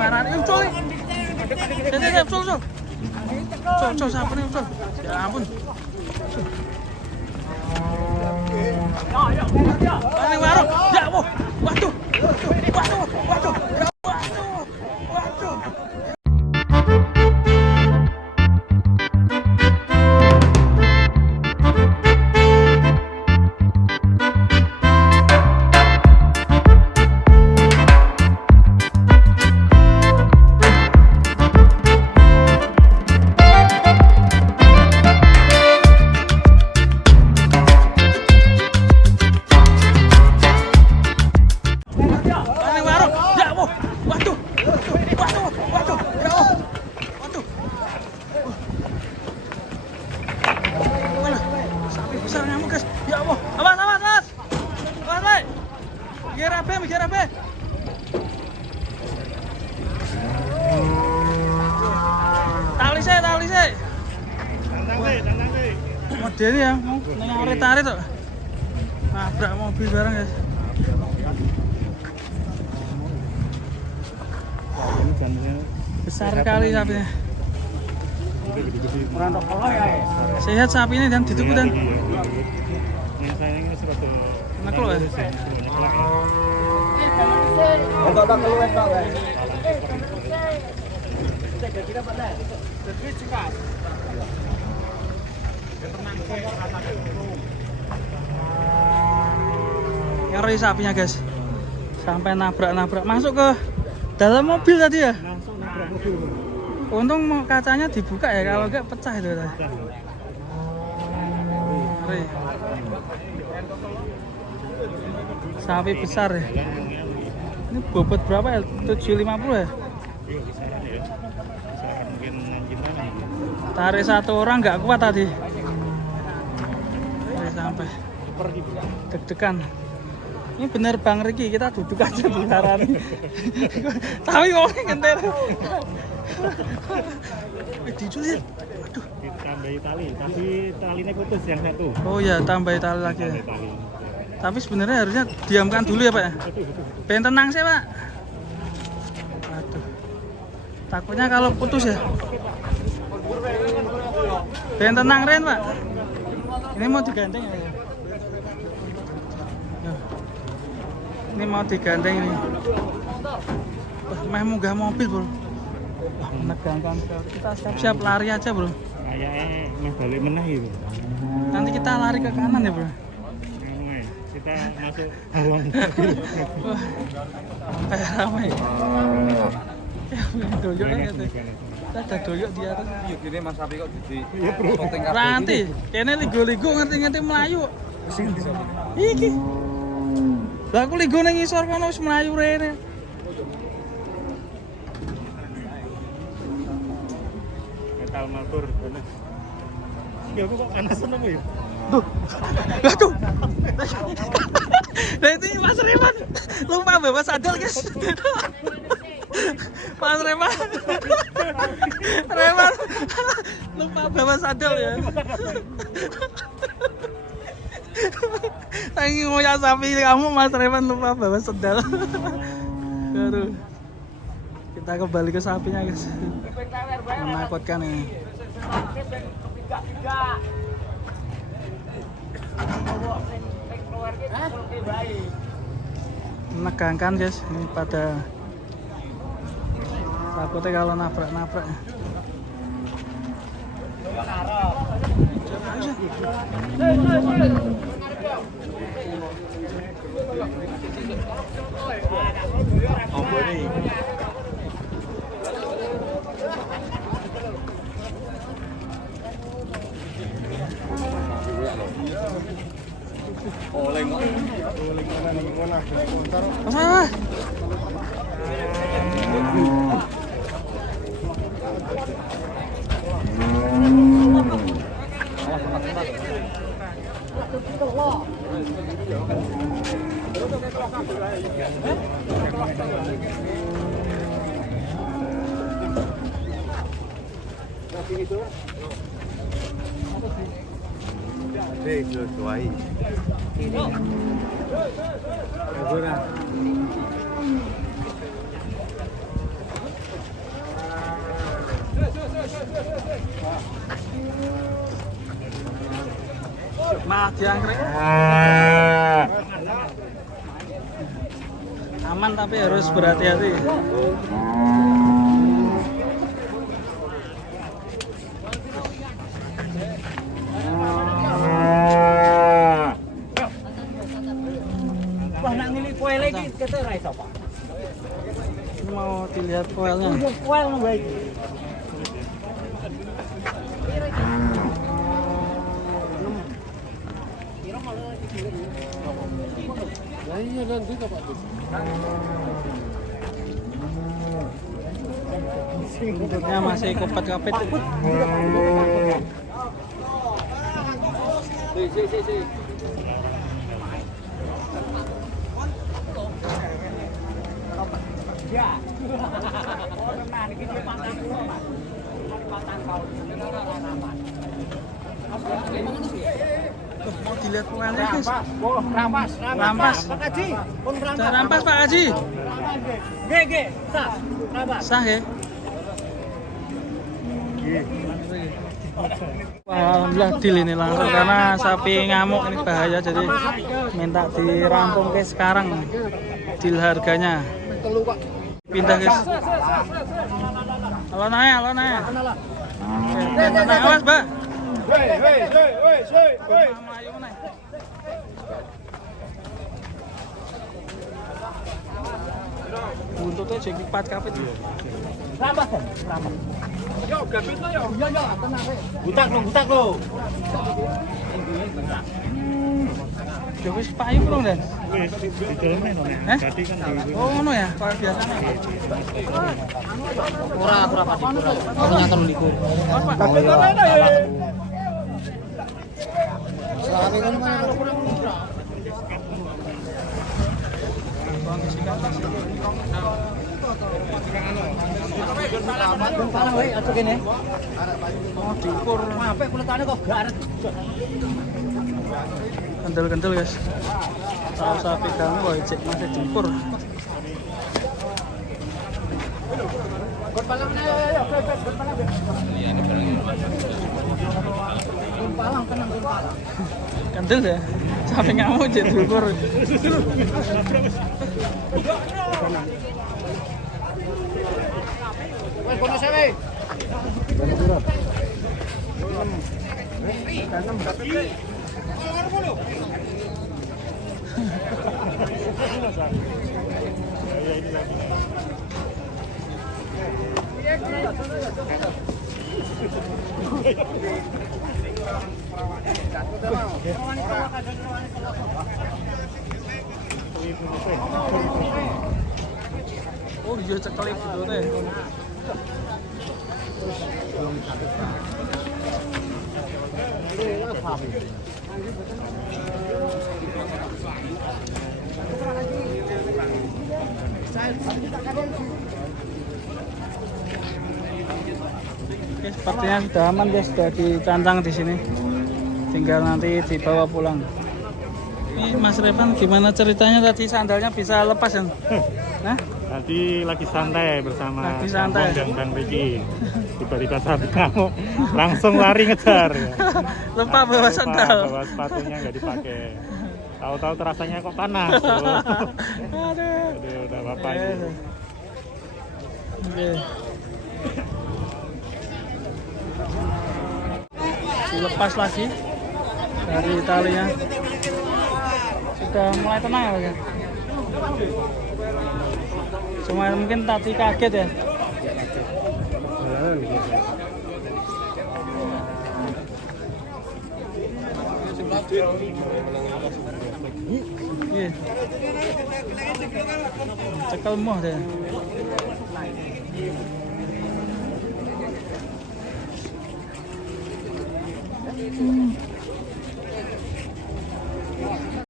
parah. Ucul. Ucul, ucul. Ucul, sampun ucul. Ya ampun. Ini warung. Ya, waduh. Waduh. Waduh. Waduh. Ya, waduh. Waduh. Model ya, mau narik tuh. Nabrak mobil bareng guys. Besar sekali sapinya. Sehat sapi ini dan dituku dan. Enak loh ya. Ngeri sapinya guys, sampai nabrak masuk ke dalam mobil tadi ya. Untung kacanya dibuka ya, kalau enggak pecah itu tadi. Ngeri. Sapi besar ya. Ini bobot berapa ya? 750 ya? Tarik satu orang nggak kuat tadi. Sampai deg-degan. Ini bener Bang Riki, kita duduk aja di Harani. Tapi ngomongin ngenter. Diculik. Aduh. Ditambahi tali, tapi talinya putus yang satu. Oh ya, tambahi tali lagi ya. Tapi sebenarnya harusnya diamkan dulu ya Pak ya. Pengen tenang sih Pak. Aduh. Takutnya kalau putus ya. Pengen tenang Ren Pak. Ini mau digandeng ya. Ini mau digandeng ini. Meh munggah mobil bro. Wah menegangkan. Kita siap-siap lari aja bro. Kayaknya meh balik meneh itu. Nanti kita lari ke kanan ya bro. Kita masuk awang. Kayak ramai. Ya doyok ya. Kita ada doyok di atas. Ini Mas Sapi kok jadi syuting nanti kene ligo-ligo ngerti-ngerti melayu. Iki. Lah aku ligo nang ngisor kono wis mlayu rene. Metal motor panas. Ya kok panas nemu ya? Aduh. Lah itu Mas Reman. Lupa bawa sadel, guys. Mas Reman. Reman. Lupa bawa sadel ya. Lagi ngoyak sapi kamu Mas Reman lupa bawa sendal. Aduh. Kita kembali ke sapinya guys. Menakutkan ini. Menegangkan guys. Ini pada takutnya kalau nabrak-nabrak. Malah diangkrek. Aman tapi harus berhati-hati. Wah, nak ngili koel lagi kata ra iso, Pak. Ini mau dilihat koelnya. Koel nang bae. Bentuknya masih kopet-kopet. Mau dilihat koelnya guys. Rampas. Rampas. Pak Haji, pun rampas. Saya rampas Pak Haji. Nggih, sah. Rampas. Sah ya. Wah, alhamdulillah deal ini langsung karena sapi ngamuk ini bahaya jadi minta dirampung guys sekarang. Deal harganya. Pindah guys. Halo naik. Awas, Mbak. Melayu naik. Buntutnya jadi 4 kapit. Rampas. Yo, gabit lo yo. Yo, tenang kowe. Butak lo. Ya wis payu belum, Dan? Wis didelene no nek. Heh? Dadi kan di Oh, ngono ya, kalau biasanya. Ora pati ora. Orangnya 13. Mas, Pak. Selame kan mana? Palang wae aja kene. Oh, diukur. Apik kuletane kok garet. Kendel-kendel guys. Kalau sapi kamu kok ijek masih diukur. Gon palang ayo. Gon palang. Gon palang tenang gon palang. Kendel ya. Sapi kamu ijek diukur. Wes kono sewe. Oh iya cekelip gitu teh. Oke, sepertinya sudah aman guys, sudah dicantang di sini. Tinggal nanti dibawa pulang. Ini Mas Revan gimana ceritanya tadi sandalnya bisa lepas kan? Nah? Tadi lagi santai bersama Lagi santai. Bang dan Bang Ricky. Tiba-tiba sapi kamu langsung lari ngejar. Lupa bawa sandal. Bawa sepatunya nggak dipakai. Tahu-tahu terasanya kok panas. Aduh. Aduh, udah bapak ini. Oke. Dilepas lagi dari talinya. Sudah mulai tenang ya, Pak? Cuma mungkin tadi kaget ya. Iya. Cekel moh deh.